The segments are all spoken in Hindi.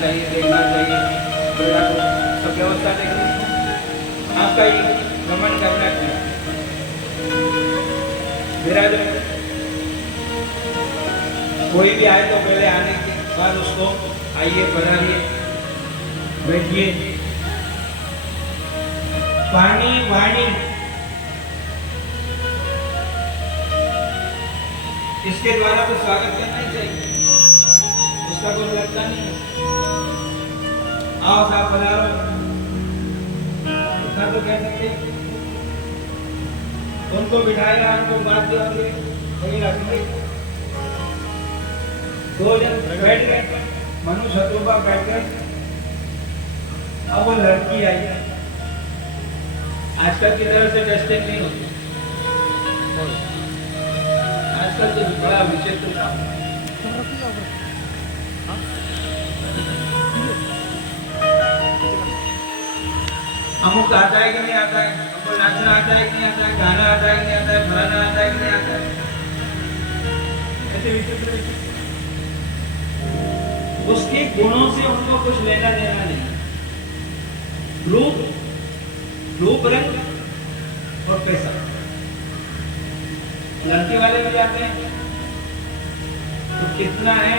चाहिए, देखना चाहिए, बेटा को सब व्यवस्था देखनी, आपका ही भ्रमण करना चाहिए। मेरा जो कोई भी आए तो पहले आने के बाद उसको आइए, पधारिए, बैठिए, पानी वाणी इसके द्वारा तो स्वागत करना ही चाहिए, उसका कोई लगता नहीं है। आओ साहब पधारो, इतना तो कह सकते, उनको बिठाया, उनको बात दिया, वही रखेंगे। दो जन बैठ गए, मनु शत्रुपा बैठ गए। अब वो लड़की आई, आजकल की तरह से टेस्टिंग नहीं होती, आजकल तो बड़ा विचित्र काम है। हमको आता है कि नहीं आता है, हमको नाचना आता है कि नहीं आता है, गाना आता है कि नहीं आता है, फलाना आता है कि नहीं आता है, ऐसे विचित्र। उसके गुणों से उनको कुछ लेना देना नहीं, रूप रंग और पैसा। लड़के वाले भी जाते हैं तो कितना है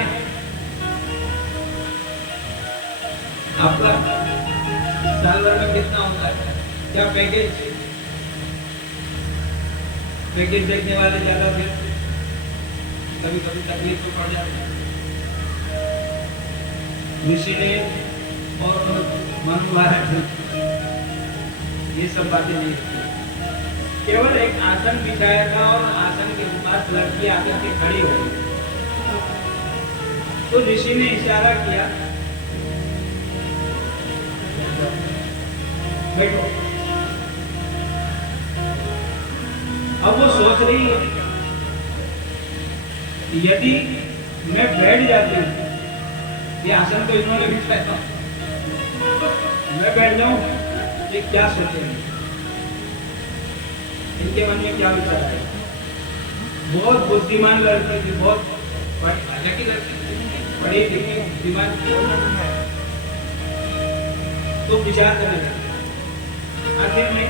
आपका, साल भर में कितना होता है, क्या पैकेज देखने वाले ज्यादा, फिर कभी कभी तकलीफ तो पड़ जाती है। ऋषि ने और मनु महाराज ये सब बातें नहीं की, केवल एक आसन बिछाया था और आसन के पास लड़की आकर के खड़ी हो गई। तो ऋषि ने इशारा किया, बैठो। अब वो सोच रही है, यदि मैं बैठ जाती हूँ, ये आसन तो इन्होंने बिछाया, मैं बैठ जाऊं, ये क्या सोचेंगे, इनके मन में क्या विचार है। बहुत बुद्धिमान लड़की थी, बहुत लड़की, पढ़ी लिखी बुद्धिमान, तो विचार करने लगे। आखिर में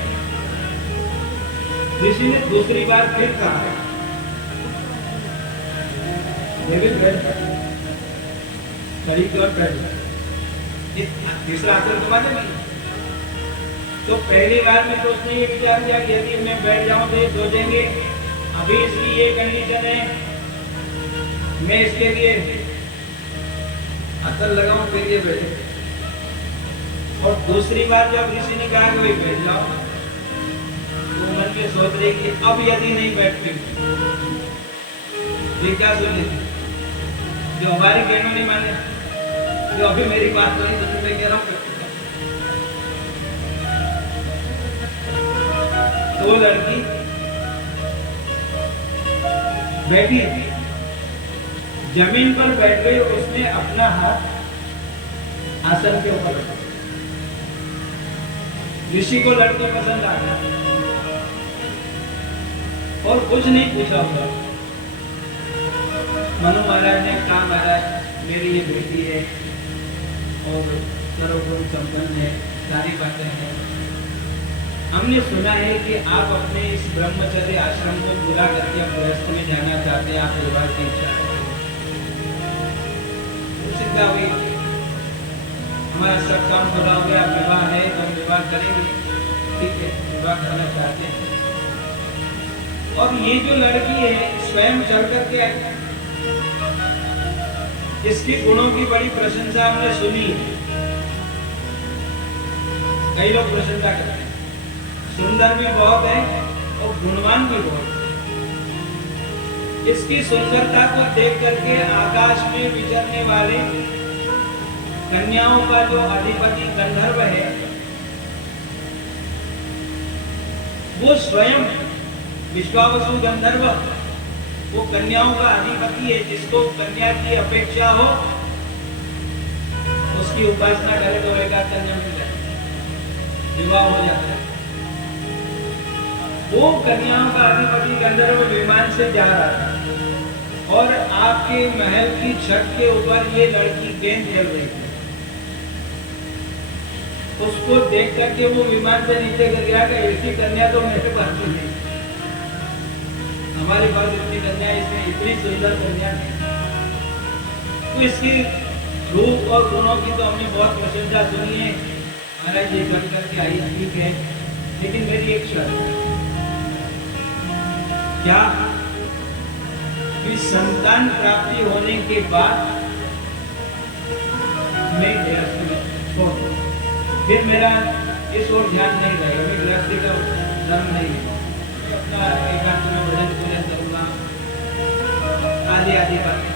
ऋषि ने दूसरी बार फिर कहा, ये भी तीसरा आसन तुम्हारे नहीं। तो पहली बार में तो उसने ये विचार किया कि यदि मैं बैठ जाऊं तो ये सोचेंगे अभी इसकी ये कंडीशन है, मैं इसके लिए असल लगाऊं फिर ये बैठे। और दूसरी बार जब ऋषि ने कहा कि भाई बैठ जाओ, तो मन में सोच रही कि अब यदि नहीं बैठती ये क्या सोचे, जो हमारी बहनों नहीं माने, जो अभी मेरी बात नहीं समझ में कह रहा हूँ। तो लड़की बैठी, जमीन पर बैठ गई और उसने अपना हाथ आसन के ऊपर रखा। ऋषि को लड़की पसंद आ गई और कुछ नहीं पूछा होगा। मनु महाराज ने कहा, महाराज मेरी ये बेटी है और सर्वगुण संपन्न है, सारी बातें हैं, हमने सुना है कि आप अपने इस ब्रह्मचर्य आश्रम को पूरा करके आप गृहस्थ में जाना चाहते हैं, आप विवाह की इच्छा सिद्धा हुई, हमारा सब काम पूरा हो गया, विवाह है तो हम विवाह करेंगे, ठीक है, विवाह करना चाहते हैं। और ये जो लड़की है स्वयं चढ़ करके आई, इसकी गुणों की बड़ी प्रशंसा हमने सुनी है, कई लोग प्रशंसा करते हैं, सुंदर भी बहुत है और गुणवान भी बहुत है। इसकी सुंदरता को देख करके आकाश में विचरने वाले कन्याओं का जो अधिपति गंधर्व है, वो स्वयं विश्वावसु गंधर्व, वो कन्याओं का अधिपति है। जिसको कन्या की अपेक्षा हो उसकी उपासना करे तो एकाध कन्या मिल जाए, विवाह हो जाता है। वो कन्याओं का अधिपति गंधर्व विमान से जा रहा था और आपके महल की छत के ऊपर ये लड़की गेंद खेल रही थी। उसको देख करके वो विमान से नीचे गिर गया कि ऐसी कन्या तो मेरे पास ही नहीं, हमारे पास इतनी कन्या, इसमें इतनी सुंदर कन्या नहीं। तो इसकी रूप और गुणों की तो हमने बहुत प्रशंसा सुनी है, महाराज जी कर करके आई, ठीक है, लेकिन मेरी एक शर्त है। क्या कि संतान प्राप्ति होने के बाद मैं गृहस्थी छोड़ दूं, फिर मेरा इस ओर ध्यान नहीं रहेगा, मैं गृहस्थी का धर्म नहीं है, मैं अपना एकांत में भजन पूजन करूंगा, आदि आदि बातें।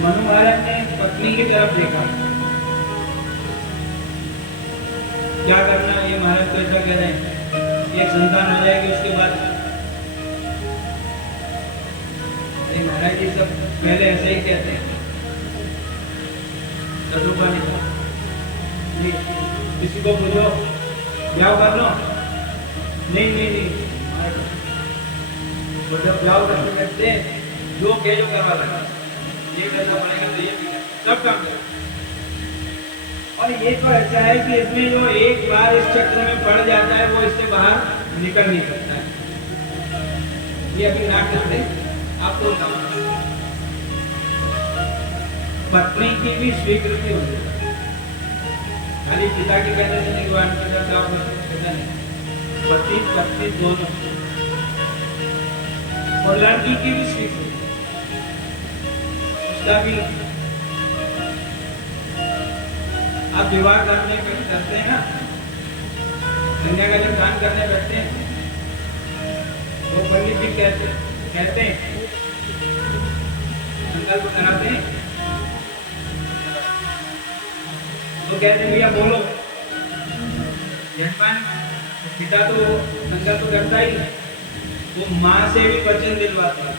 मनु महाराज ने पत्नी की तरफ देखा, क्या करना, ये महाराज तो ऐसा कह रहे हैं, एक संतान हो जाएगी उसके बाद। अरे महाराज जी सब पहले ऐसे ही कहते हैं, नहीं, किसी को पूछो ब्याह कर लो, नहीं नहीं नहीं, जब ब्याह करते करते जो कह जो करवा लगा, ये कैसा बनेगा तो ये सब काम कर। और ये तो ऐसा है कि इसमें जो एक बार इस चक्र में पड़ जाता है वो इससे बाहर निकल नहीं सकता है। ये अभी ना करते आपको पत्नी की भी स्वीकृति हो जाती है, खाली पिता की कहने से नहीं, वाण पिता क्या कहना नहीं, पति पत्नी दोनों, और लड़की की भी स्वीकृति, उसका भी। आप विवाह करने करते हैं ना, कन्या का जब दान करने बैठते हैं वो पंडित जी कहते हैं, संकल्प कराते हैं, तो कहते हैं भैया बोलो, यजमान पिता तो संकल्प करता ही, वो माँ से भी वचन दिलवाता है,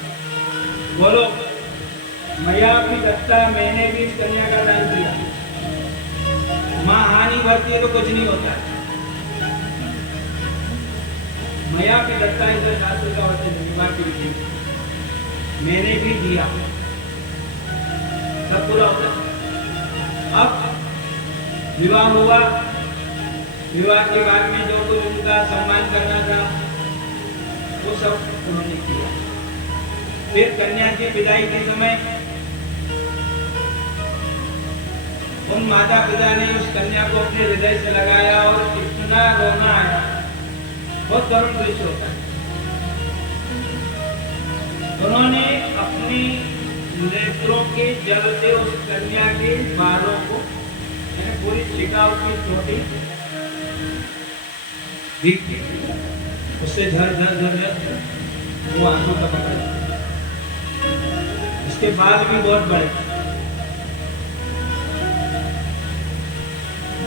बोलो मैया भी दत्ता, मैंने भी इस कन्या का दान किया। माँ हानि भरती है तो कुछ नहीं होता है, मैया भी दत्ता इधर शास्त्र का वचन विवाह की विधि, मैंने भी दिया, सब पूरा होता है। अब विवाह हुआ, विवाह के बाद में जो कुछ उनका सम्मान करना था वो सब उन्होंने किया। फिर कन्या की विदाई के समय उन माता पिता ने उस कन्या को अपने हृदय से लगाया और इतना रोना आया, बहुत करुण दृश्य होता है। उन्होंने अपनी नेत्रों के जल से उस कन्या के बालों को, पूरी शिका उसकी चोटी भीग दी, उससे झर झर झर झर वो आंसू का पकड़। इसके बाद भी बहुत बड़े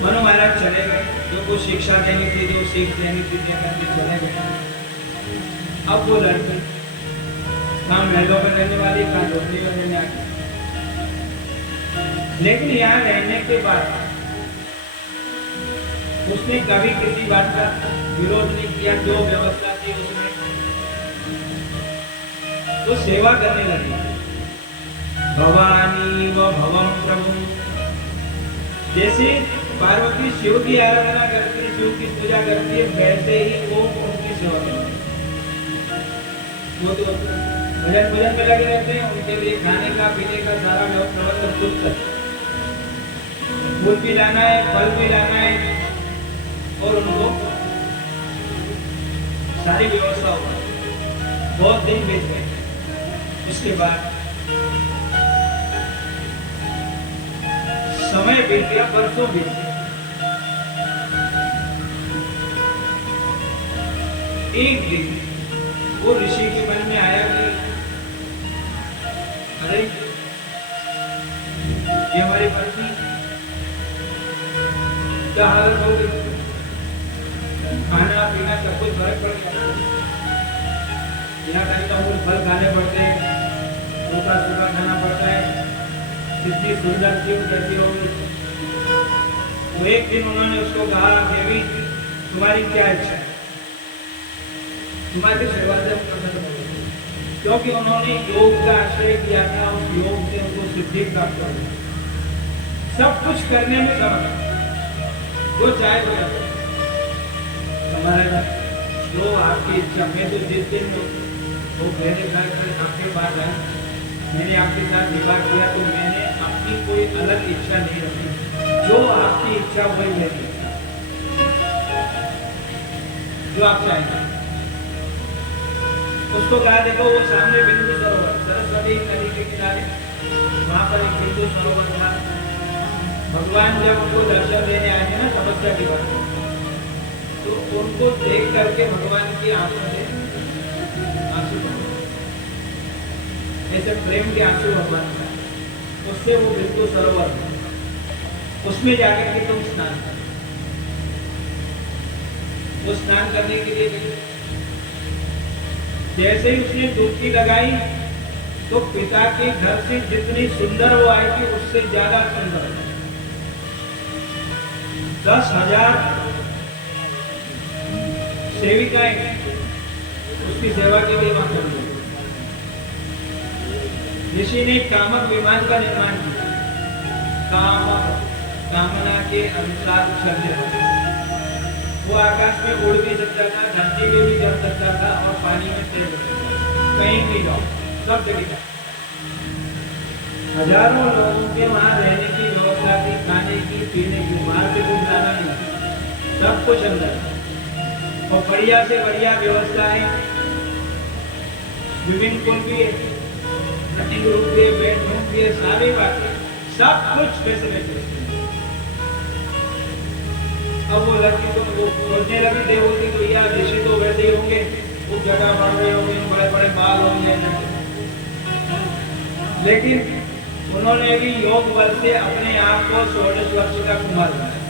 मनु महाराज चले गए, जो कुछ शिक्षा देनी थी, जो सीख देनी थी, चले गए। अब वो लड़की कहाँ महलों में रहने वाली, कहाँ झोपड़ी में रहने आती, लेकिन यहाँ रहने के बाद उसने कभी किसी बात का विरोध नहीं किया, जो व्यवस्था थी उसमें तो सेवा करने लगी। भवानी व भवम प्रभु, जैसे पार्वती शिव की आराधना करती है, शिव की पूजा करती है, वैसे ही वो उनकी सेवा करती है। वो तो भजन पूजन में लगे रहते हैं, उनके लिए खाने का पीने का सारा प्रबंध खुद करते हैं, फूल भी लाना है, फल भी लाना है, और उनको सारी व्यवस्था होगा। बहुत दिन बीत गए, उसके बाद समय बीत गया, बरसों बीत गए। एक दिन वो ऋषि के मन में आया कि अरे ये हमारी पत्नी क्या हालत हो गई, खाना पीना सब कुछ फर्क पड़ गया, बिना कहीं का मूल फल खाने पड़ते हैं, सूखा सूखा खाना पड़ता है, कितनी सुंदर थी कैसी हो गई। वो एक दिन उन्होंने उसको कहा, देवी तुम्हारी क्या इच्छा है, तुम्हारी सेवा से क्योंकि उन्होंने योग का आश्रय किया था, उस योग से उनको सिद्धि प्राप्त हो, सब कुछ करने में समर्थ। जो चाहे वो कर हमारा जो आपकी इच्छा। मैं तो जिस दिन वो मेरे घर पर आपके पास आए, मैंने आपके साथ विवाह किया तो मैंने अपनी कोई अलग इच्छा नहीं रखी। जो आपकी इच्छा वही मेरी इच्छा, जो आप चाहेंगे उसको कहा। देखो वो सामने बिंदु सरोवर, सरस्वती नदी के किनारे वहां पर एक बिंदु सरोवर था। भगवान जब उनको दर्शन देने आए थे ना तपस्या की बात, तो उनको देख करके भगवान की आंखों से आंसू बहे। ऐसे प्रेम के आंसू भगवान का, उससे वो बिंदु सरोवर, उसमें जाकर के तुम स्नान करो। वो स्नान करने के लिए गए। जैसे ही उसने डुबकी लगाई तो पिता के घर से जितनी सुंदर वो आई थी उससे ज्यादा सुंदर 10,000 सेविकाएं उसकी सेवा के लिए वहां कर दी। ऋषि ने कामक विमान का निर्माण किया, कामना के अनुसार चलने वाला। वो आकाश में उड़ भी सकता था, धरती में भी चल सकता था और पानी में तैर सकता था। कहीं भी जाओ, सब जगह। हजारों लोगों के वहां रहने की व्यवस्था थी, खाने की, पीने की। बाहर से कुछ लाना नहीं, सब कुछ अंदर। और बढ़िया से बढ़िया व्यवस्था है। स्विमिंग पूल भी है, रनिंग रूम भी है, बेडरूम भी है, सारी बातें, सब कुछ फैसिलिटी। अब वो लड़की तो वो सोचने लगी देवती तो यार ऋषि तो वैसे ही होंगे, वो जगह बढ़ रहे होंगे, बड़े बड़े बाल होंगे। लेकिन उन्होंने भी योग बल से अपने आप को 16 वर्ष का कुमार बनाया।